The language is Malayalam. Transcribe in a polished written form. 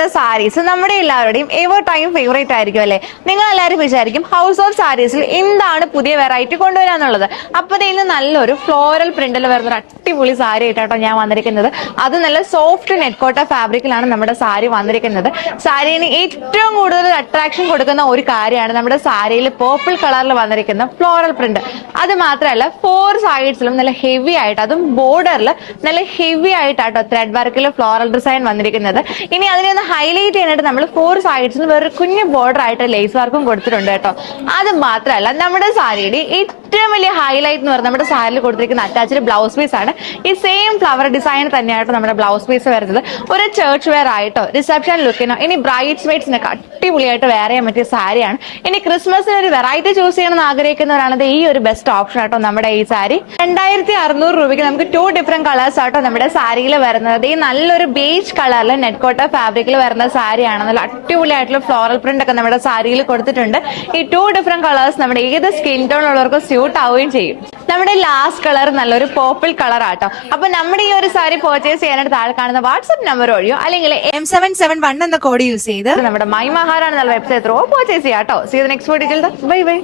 വരുന്ന സാരീസ് നമ്മുടെ എല്ലാവരുടെയും എവർ ടൈം ഫേവറേറ്റ് ആയിരിക്കും അല്ലേ? നിങ്ങൾ എല്ലാവരും വിചാരിക്കും ഹൗസ് ഓഫ് സാരീസിൽ എന്താണ് പുതിയ വെറൈറ്റി കൊണ്ടുവരാന്നുള്ളത്. അപ്പൊ ഇന്ന് നല്ലൊരു ഫ്ലോറൽ പ്രിന്റിൽ വരുന്ന ഒരു അടിപൊളി സാരി ആയിട്ടാട്ടോ ഞാൻ വന്നിരിക്കുന്നത്. അത് നല്ല സോഫ്റ്റ് നെറ്റ്കോട്ട ഫാബ്രിക്കിലാണ് നമ്മുടെ സാരി വന്നിരിക്കുന്നത്. സാരിന് ഏറ്റവും കൂടുതൽ അട്രാക്ഷൻ കൊടുക്കുന്ന ഒരു കാര്യമാണ് നമ്മുടെ സാരിയിൽ പേർപ്പിൾ കളറിൽ വന്നിരിക്കുന്ന ഫ്ലോറൽ പ്രിന്റ്. അത് മാത്രമല്ല 4 സൈഡ്സിലും നല്ല ഹെവി ആയിട്ട്, അതും ബോർഡറിൽ നല്ല ഹെവി ആയിട്ടാട്ടോ ത്രെഡ് വർക്കിൽ ഫ്ലോറൽ ഡിസൈൻ വന്നിരിക്കുന്നത്. ഇനി അതിനൊന്ന് ഹൈലൈറ്റ് ചെയ്യാനായിട്ട് നമ്മൾ 4 സൈഡ്സിലും വേറെ കുഞ്ഞു ബോർഡർ ആയിട്ട് ലേസ് വർക്കും കൊടുത്തിട്ടുണ്ട് കേട്ടോ. അത് മാത്രമല്ല നമ്മുടെ സാരിയുടെ ഏറ്റവും വലിയ ഹൈലൈറ്റ് എന്ന് പറയുന്നത് നമ്മുടെ സാരിയിൽ കൊടുത്തിരിക്കുന്ന അറ്റാച്ച്ഡ് ബ്ലൗസ് പീസ് ആണ്. ഈ സെയിം ഫ്ലവർ ഡിസൈൻ തന്നെയായിട്ട് നമ്മുടെ ബ്ലൗസ് പീസ് വരുന്നത്. ഒരു ചർച്ച് വെയർ ആയിട്ടോ റിസപ്ഷൻ ലുക്കിനോ ഇനി ബ്രൈഡ്സ് മെയ്ഡ്സിനൊക്കെ അടിപൊളിയായിട്ട് വെയർ ചെയ്യാൻ പറ്റിയ സാരിയാണ്. ഇനി ക്രിസ്മസിന് ഒരു വെറൈറ്റി ചൂസ് ചെയ്യണമെന്ന് ആഗ്രഹിക്കുന്നവരാണത് ഈ ഒരു ബെസ്റ്റ് ഓപ്ഷൻ ആട്ടോ നമ്മുടെ ഈ സാരി. 2600 രൂപയ്ക്ക് നമുക്ക് 2 ഡിഫറെന്റ് കളേഴ്സ് ആട്ടോ നമ്മുടെ സാരിയിൽ വരുന്നത്. ഈ നല്ലൊരു ബേജ് കളറിൽ നെറ്റ്കോട്ട ഫാബ്രിക്കിൽ വരുന്ന സാരിയാണ്. നല്ല അടിപൊളിയായിട്ടുള്ള ഫ്ലോറൽ പ്രിന്റ് ഒക്കെ നമ്മുടെ സാരിയിൽ കൊടുത്തിട്ടുണ്ട്. ഈ 2 ഡിഫറെന്റ് കളേഴ്സ് നമ്മുടെ ഏത് സ്കിൻ ടോൺ ഉള്ളവർക്ക് സ്യൂട്ട് ആവുകയും ചെയ്യും. നമ്മുടെ ലാസ്റ്റ് കളർ നല്ലൊരു പേർപ്പിൾ കളർ ആട്ടോ. അപ്പൊ നമ്മുടെ ഈ ഒരു സാരി പർച്ചേസ് ചെയ്യാനായിട്ട് താഴെ കാണുന്ന വാട്സ്ആപ്പ് നമ്പർ വഴിയോ അല്ലെങ്കിൽ M771 എന്ന കോഡ് യൂസ് ചെയ്ത് നമ്മുടെ മൈ മഹാറാണ് വെബ്സൈറ്റ് ത്രൂ പർച്ചേസ് ചെയ്യാം കേട്ടോ. See next video. Bye by.